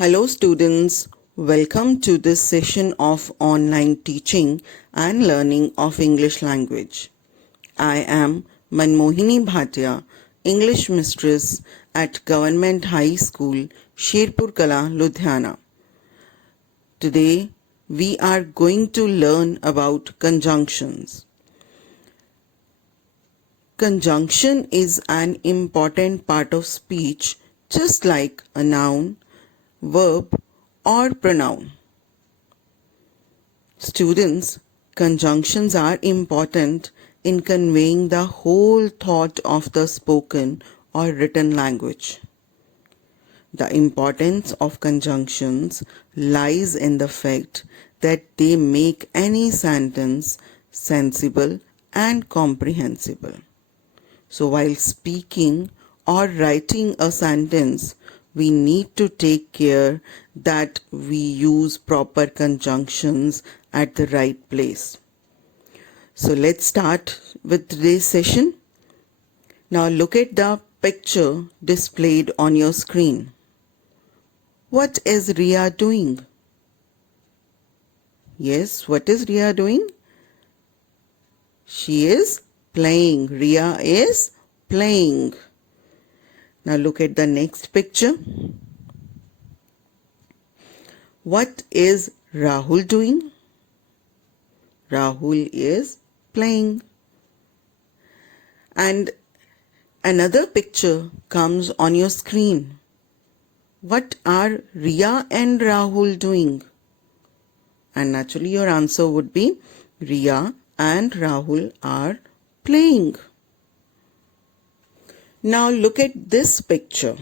Hello students, welcome to this session of online teaching and learning of English language. I am Manmohini Bhatia, English mistress at Government High School, Sherpur Kala, Ludhiana. Today we are going to learn about conjunctions. Conjunction is an important part of speech, just like a noun, verb or pronoun. Students, conjunctions are important in conveying the whole thought of the spoken or written language. The importance of conjunctions lies in the fact that they make any sentence sensible and comprehensible. So while speaking or writing a sentence, we need to take care that we use proper conjunctions at the right place. So let's start with today's session. Now look at the picture displayed on your screen. What is Ria doing? Yes, what is Ria doing? She is playing. Ria is playing. Now look at the next picture. What is Rahul doing? Rahul is playing. And another picture comes on your screen. What are Ria and Rahul doing? And naturally your answer would be Ria and Rahul are playing. Now look at this picture.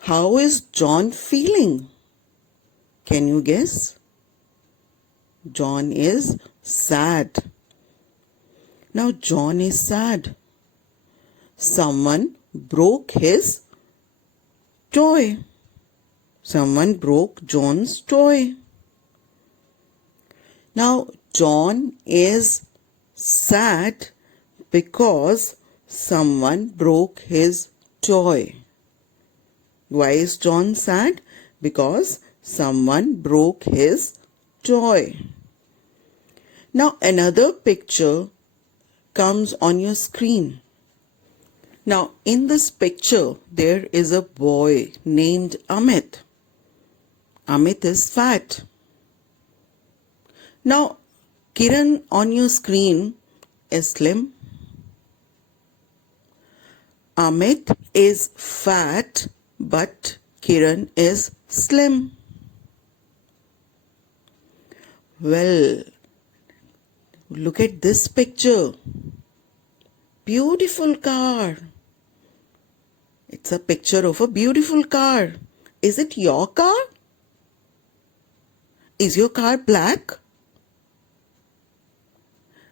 How is John feeling? Can you guess? John is sad. Now John is sad. Someone broke his toy. Someone broke John's toy. Now John is sad because someone broke his toy. Why is John sad? Because someone broke his toy. Now another picture comes on your screen. Now in this picture there is a boy named Amit. Amit is fat. Now Kiran on your screen is slim. Amit is fat, but Kiran is slim. Well, look at this picture. Beautiful car. It's a picture of a beautiful car. Is it your car? Is your car black?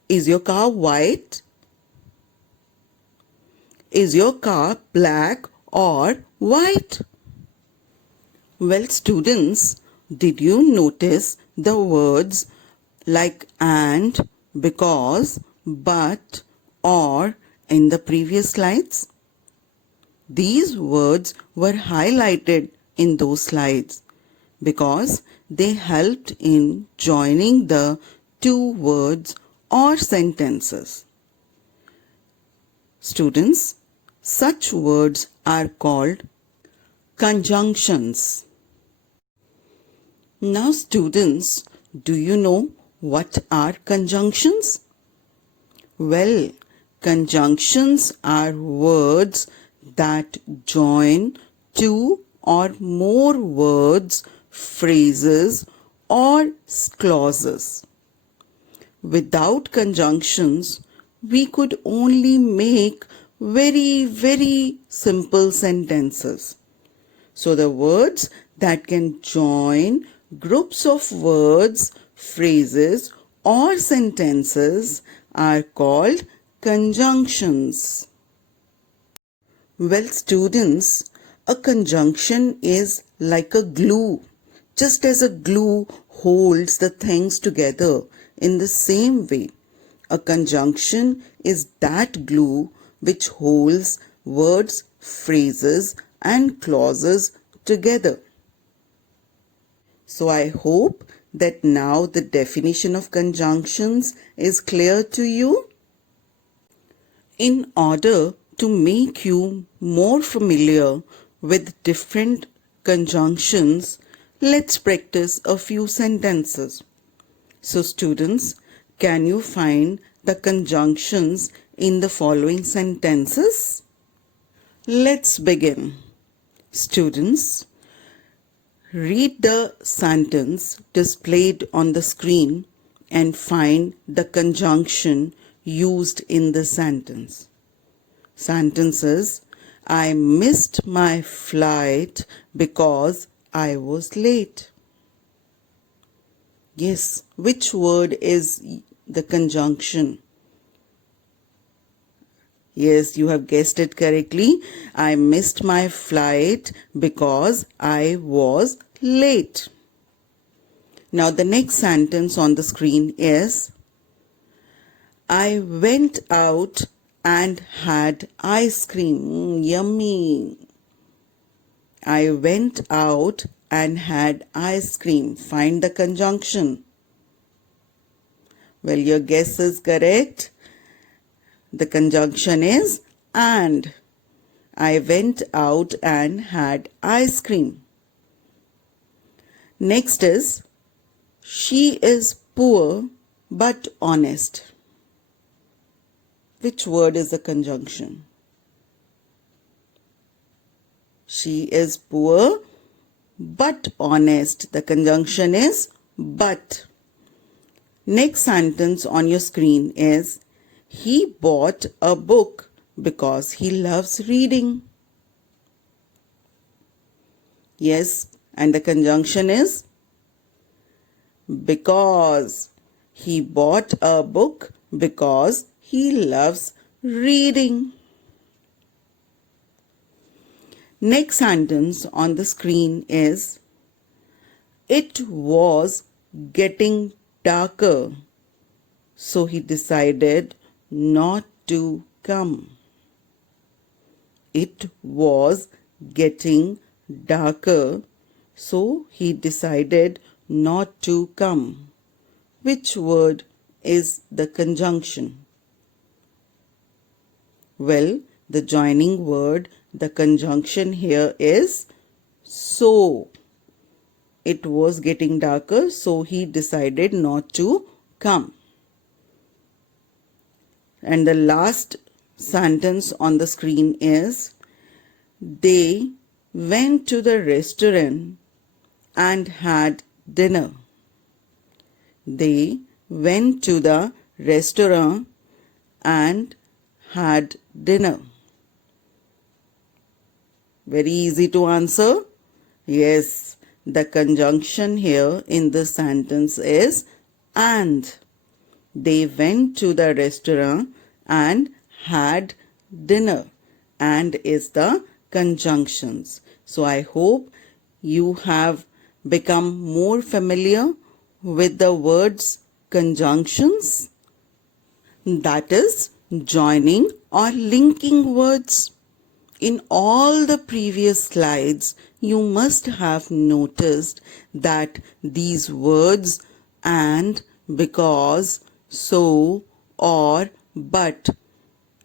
Is your car white? Is your car black or white? Well, students, did you notice the words like and, because, but, or in the previous slides? These words were highlighted in those slides because they helped in joining the two words or sentences. Students, such words are called conjunctions. Now students, do you know what are conjunctions? Well, conjunctions are words that join two or more words, phrases or clauses. Without conjunctions, we could only make very simple sentences. So the words that can join groups of words, phrases or sentences are called conjunctions. Well, students, a conjunction is like a glue. Just as a glue holds the things together, in the same way, a conjunction is that glue which holds words, phrases, and clauses together. So I hope that now the definition of conjunctions is clear to you. In order to make you more familiar with different conjunctions, let's practice a few sentences. So students, can you find the conjunctions in the following sentences? Let's begin. Students, read the sentence displayed on the screen and find the conjunction used in the sentence. Sentences: I missed my flight because I was late. Yes, which word is the conjunction? Yes, you have guessed it correctly. I missed my flight because I was late. Now the next sentence on the screen is I went out and had ice cream. Yummy. I went out and had ice cream. Find the conjunction. Well, your guess is correct. The conjunction is and. I went out and had ice cream. Next is she is poor but honest. Which word is the conjunction? She is poor but honest. The conjunction is but. Next sentence on your screen is he bought a book because he loves reading. Yes, and the conjunction is because. He bought a book because he loves reading. Next sentence on the screen is it was getting darker, so he decided not to come. It was getting darker, so he decided not to come. Which word is the conjunction? Well, the joining word, the conjunction here is so. It was getting darker, so he decided not to come. And the last sentence on the screen is they went to the restaurant and had dinner. They went to the restaurant and had dinner. Very easy to answer. Yes, the conjunction here in this sentence is and. They went to the restaurant and had dinner. And is the conjunctions. So I hope you have become more familiar with the words conjunctions, that is joining or linking words. In all the previous slides, you must have noticed that these words and, because, so, or, but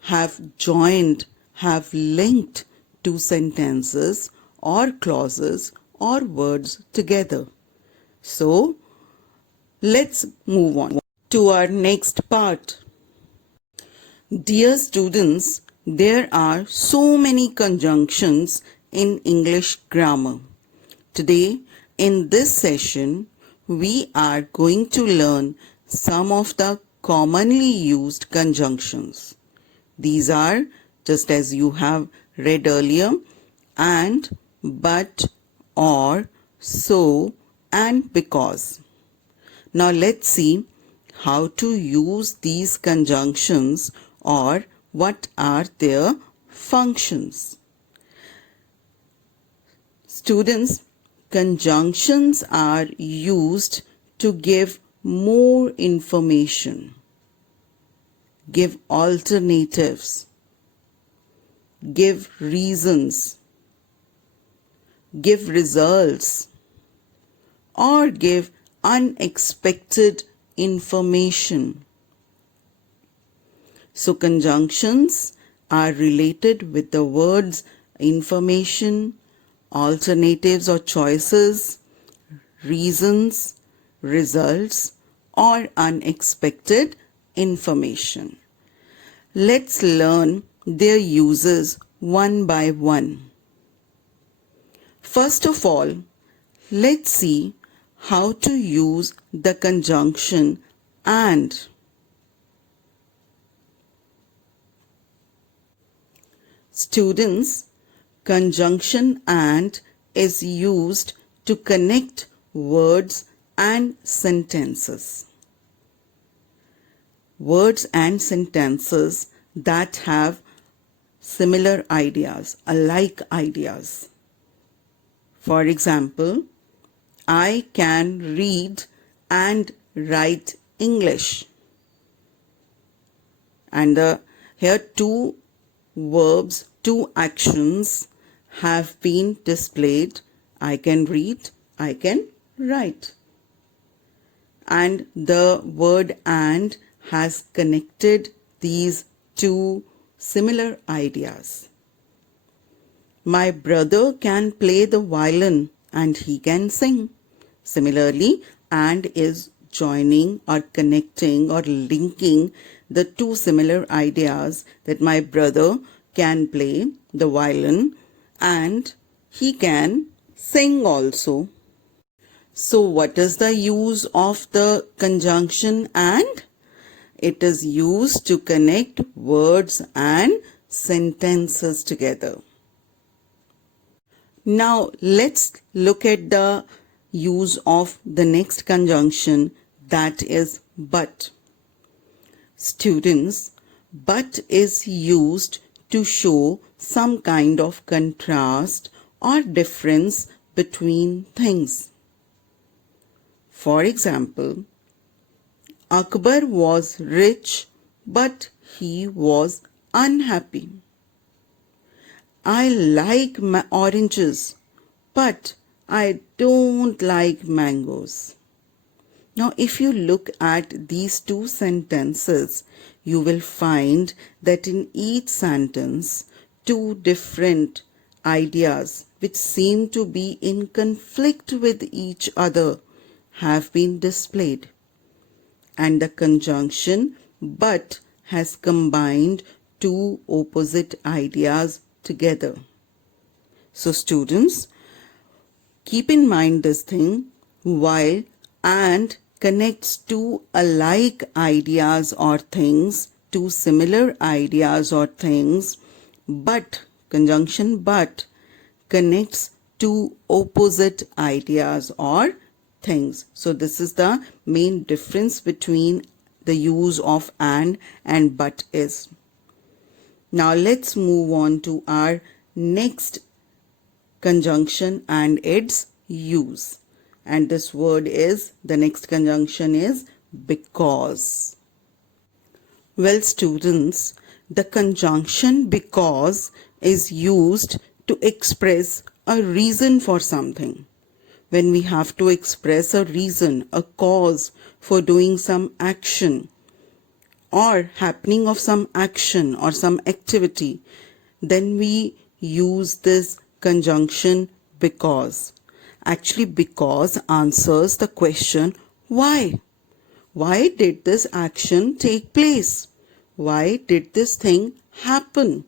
have joined, have linked two sentences or clauses or words together. So, let's move on to our next part. Dear students, there are so many conjunctions in English grammar. Today, in this session, we are going to learn some of the commonly used conjunctions. These are, just as you have read earlier, and, but, or, so, and because. Now let's see how to use these conjunctions or what are their functions. Students, conjunctions are used to give more information, give alternatives, give reasons, give results, or give unexpected information. So conjunctions are related with the words information, alternatives or choices, reasons, results, or unexpected information. Let's learn their uses one by one. First of all, let's see how to use the conjunction and. Students, conjunction and is used to connect words and sentences. Words and sentences that have similar ideas, alike ideas. For example, I can read and write English. And here two verbs, two actions have been displayed. I can read, I can write. And the word and has connected these two similar ideas. My brother can play the violin and he can sing. Similarly, and is joining or connecting or linking the two similar ideas that my brother can play the violin and he can sing also. So what is the use of the conjunction and? It is used to connect words and sentences together. Now let's look at the use of the next conjunction, that is but. Students, but is used to show some kind of contrast or difference between things. For example, Akbar was rich but he was unhappy. I like oranges but I don't like mangoes. Now, if you look at these two sentences, you will find that in each sentence, two different ideas which seem to be in conflict with each other have been displayed. And the conjunction but has combined two opposite ideas together. So students, keep in mind this thing, while and connects two alike ideas or things, two similar ideas or things, but, conjunction but, connects two opposite ideas or things. So this is the main difference between the use of and but is. Now let's move on to our next conjunction and its use. And this word is, the next conjunction is because. Well students, the conjunction because is used to express a reason for something. When we have to express a reason, a cause for doing some action or happening of some action or some activity, then we use this conjunction because. Actually, because answers the question why. Why did this action take place? Why did this thing happen?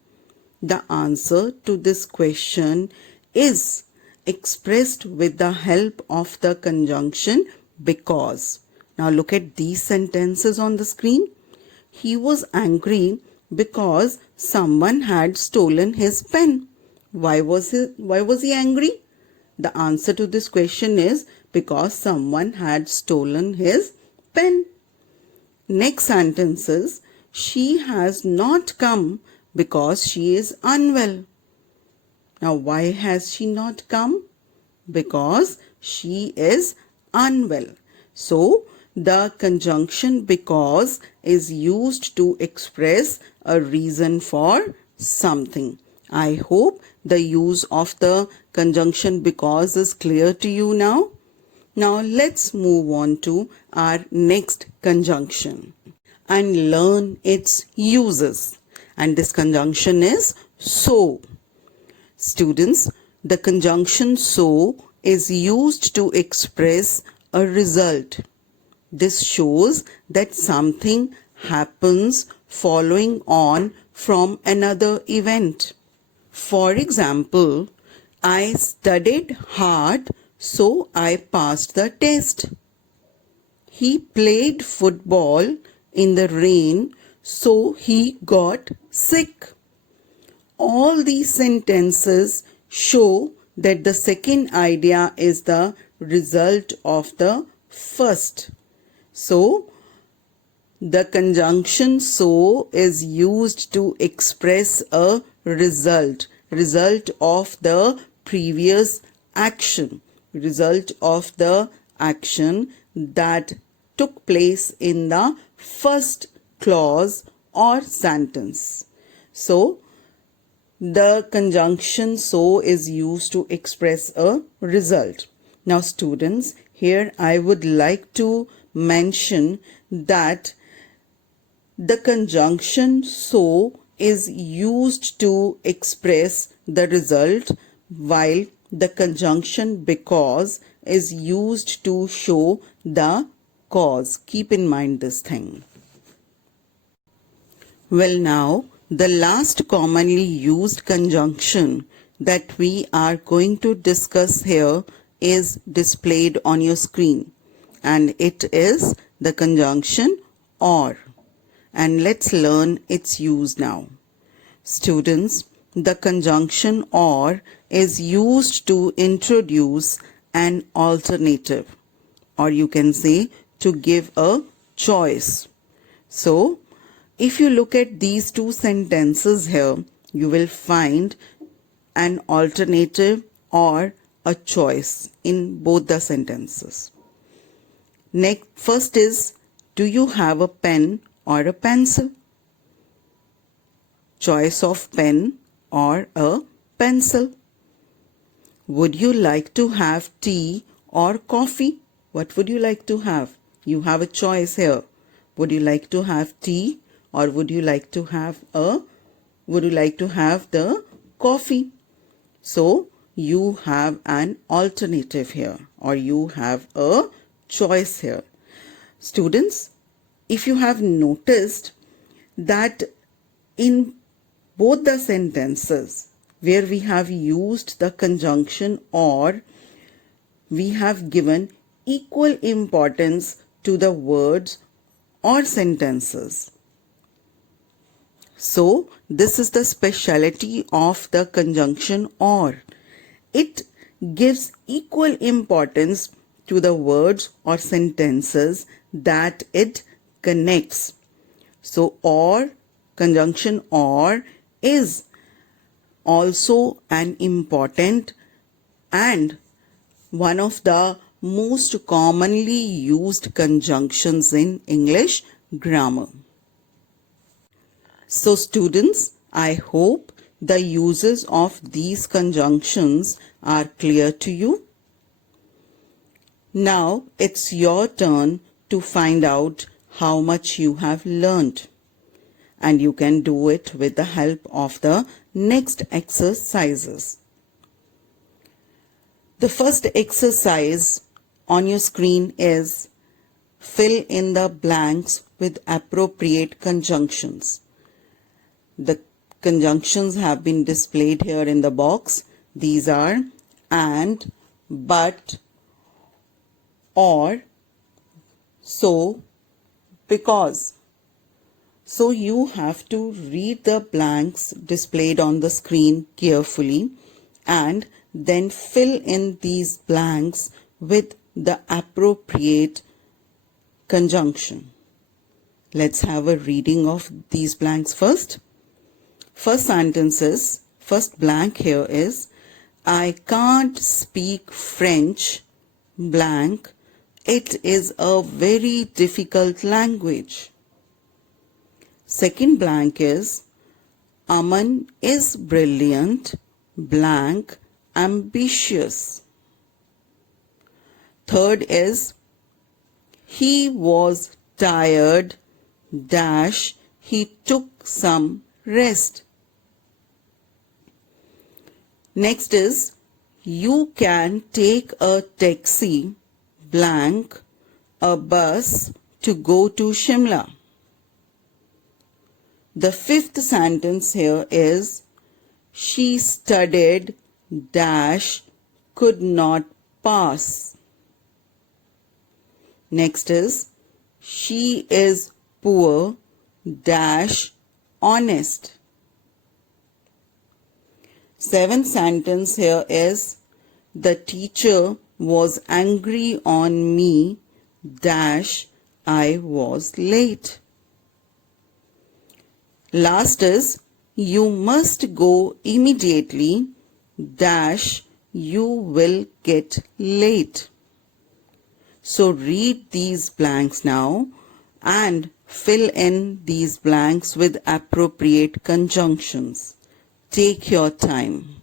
The answer to this question is expressed with the help of the conjunction because. Now look at these sentences on the screen. He was angry because someone had stolen his pen. Why was he angry? The answer to this question is because someone had stolen his pen. Next sentence is, she has not come because she is unwell. Now why has she not come? Because she is unwell. So the conjunction because is used to express a reason for something. I hope the use of the conjunction because is clear to you now. Now let's move on to our next conjunction and learn its uses. And this conjunction is so. Students, the conjunction so is used to express a result. This shows that something happens following on from another event. For example, I studied hard, so I passed the test. He played football in the rain, so he got sick. All these sentences show that the second idea is the result of the first. So, the conjunction so is used to express a result of the previous action, result of the action that took place in the first clause or sentence. So, the conjunction so is used to express a result. Now students, here I would like to mention that the conjunction so is used to express the result, while the conjunction because is used to show the cause. Keep in mind this thing. Well, now the last commonly used conjunction that we are going to discuss here is displayed on your screen, and it is the conjunction or. And let's learn its use now. Students, the conjunction or is used to introduce an alternative, or you can say to give a choice. So, if you look at these two sentences here, you will find an alternative or a choice in both the sentences. Next, first is, do you have a pen or a pencil? Choice of pen or a pencil. Would you like to have tea or coffee? What would you like to have? You have a choice here. Would you like to have tea or would you like to have the coffee? So you have an alternative here, or you have a choice here. Students, if you have noticed that in both the sentences where we have used the conjunction or, we have given equal importance to the words or sentences. So, this is the speciality of the conjunction or. It gives equal importance to the words or sentences that it connects. So, or, conjunction or is also an important and one of the most commonly used conjunctions in English grammar. So students, I hope the uses of these conjunctions are clear to you. Now it's your turn to find out how much you have learned, and you can do it with the help of the next exercises. The first exercise on your screen is fill in the blanks with appropriate conjunctions. The conjunctions have been displayed here in the box. These are and, but, or, so, because. So you have to read the blanks displayed on the screen carefully and then fill in these blanks with the appropriate conjunction. Let's have a reading of these blanks first. First sentence is, first blank here is, I can't speak French, blank. It is a very difficult language. Second blank is, Aman is brilliant, blank, ambitious. third is he was tired dash he took some rest. Next is you can take a taxi blank a bus to go to Shimla. The fifth sentence here is she studied dash could not pass. Next is she is poor dash honest. Seventh sentence here is the teacher was angry on me dash I was late. Last is you must go immediately dash you will get late. So read these blanks now and fill in these blanks with appropriate conjunctions. Take your time.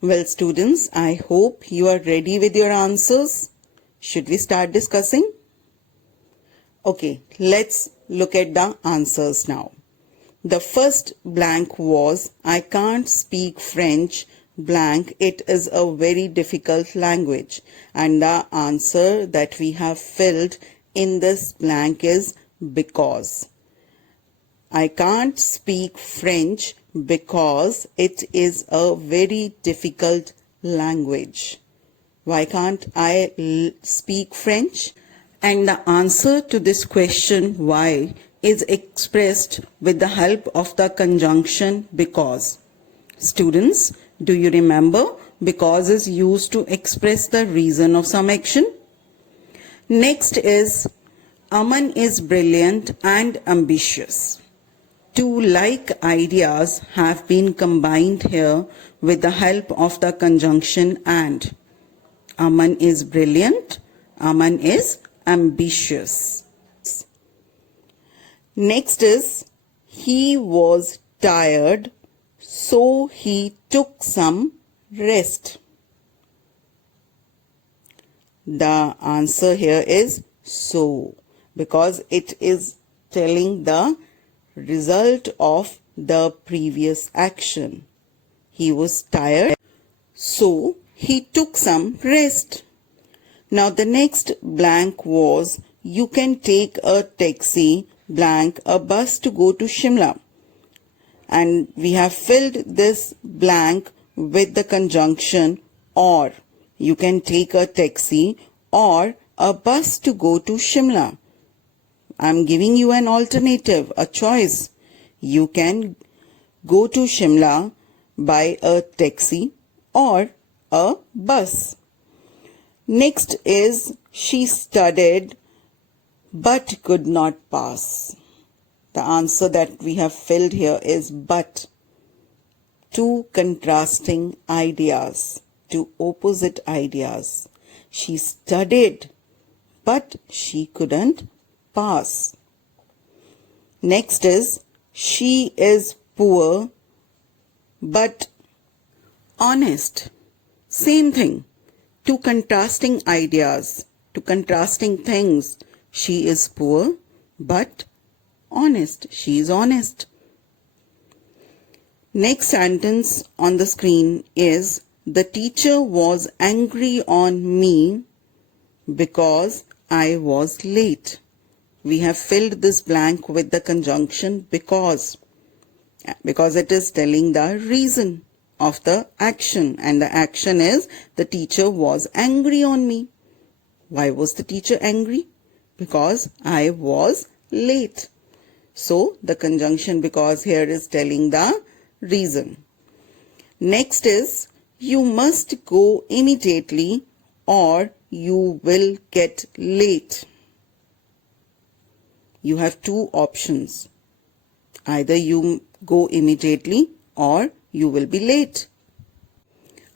Well, students, I hope you are ready with your answers. Should we start discussing? Okay, let's look at the answers now. The first blank was I can't speak French blank. It is a very difficult language. And the answer that we have filled in this blank is because. I can't speak French because it is a very difficult language. Why can't I speak French? And the answer to this question why is expressed with the help of the conjunction because. Students, do you remember because is used to express the reason of some action? Next is Aman is brilliant and ambitious. Two like ideas have been combined here with the help of the conjunction and. Aman is brilliant, Aman is ambitious. Next is he was tired, so he took some rest. The answer here is so, because it is telling the result of the previous action. He was tired, so he took some rest. Now the next blank was you can take a taxi blank a bus to go to Shimla. And we have filled this blank with the conjunction or. You can take a taxi or a bus to go to Shimla. I'm giving you an alternative, a choice. You can go to Shimla by a taxi or a bus. Next is she studied but could not pass. The answer that we have filled here is but. Two contrasting ideas, two opposite ideas. She studied but she couldn't pass. Next is she is poor but honest. Same thing. Two contrasting ideas, two contrasting things. She is poor but honest. She is honest. Next sentence on the screen is the teacher was angry on me because I was late. We have filled this blank with the conjunction because it is telling the reason of the action, and the action is the teacher was angry on me. Why was the teacher angry? Because I was late. So the conjunction because here is telling the reason. Next is you must go immediately or you will get late. You have two options. Either you go immediately or you will be late.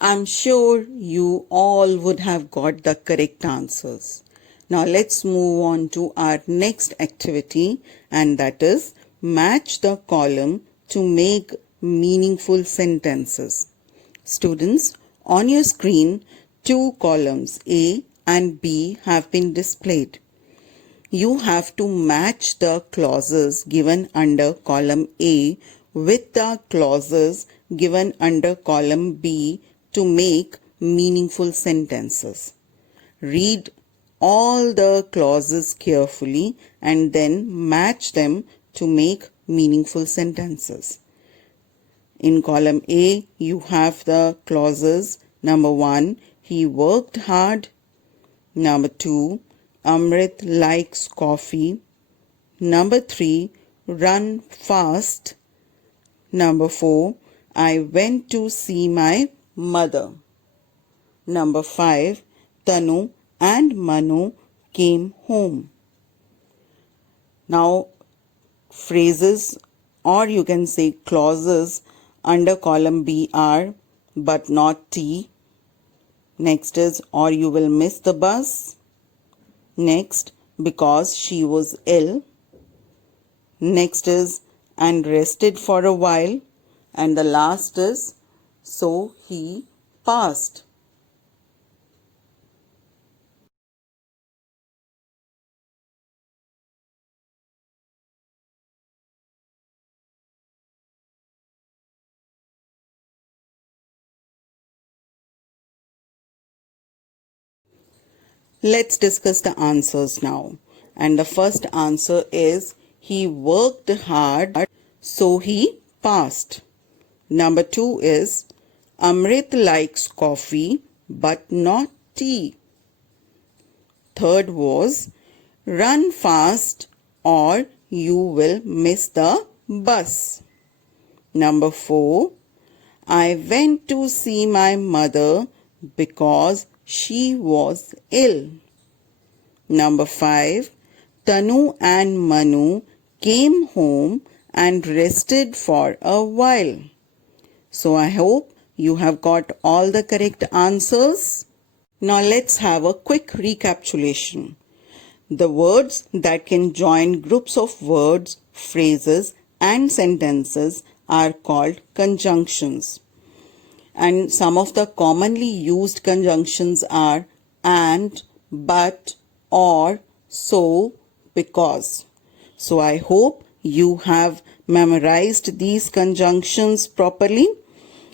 I'm sure you all would have got the correct answers. Now let's move on to our next activity, and that is match the column to make meaningful sentences. Students, on your screen, two columns A and B have been displayed. You have to match the clauses given under column A with the clauses given under column B to make meaningful sentences. Read all the clauses carefully and then match them to make meaningful sentences. In column A, you have the clauses. Number 1, he worked hard. Number 2, Amrit likes coffee. Number 3, run fast. Number 4, I went to see my mother. Number 5, Tanu and Manu came home. Now, phrases, or you can say clauses under column B are but not T. Next is or you will miss the bus. Next, because she was ill. Next is and rested for a while. And the last is so he passed. Let's discuss the answers now. And the first answer is he worked hard, so he passed. Number 2 is Amrit likes coffee but not tea. Third was run fast or you will miss the bus. Number 4, I went to see my mother because she was ill. Number 5, Tanu and Manu came home and rested for a while. So I hope you have got all the correct answers. Now let's have a quick recapitulation. The words that can join groups of words, phrases, and sentences are called conjunctions. And some of the commonly used conjunctions are and, but, or, so, because. So I hope you have memorized these conjunctions properly.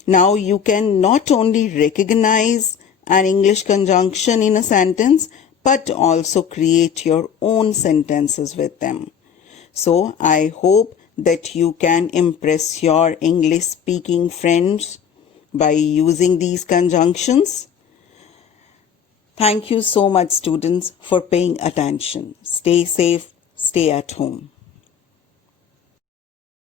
Now you can not only recognize an English conjunction in a sentence, but also create your own sentences with them. So I hope that you can impress your English speaking friends by using these conjunctions. Thank you so much, students, for paying attention. Stay safe, stay at home.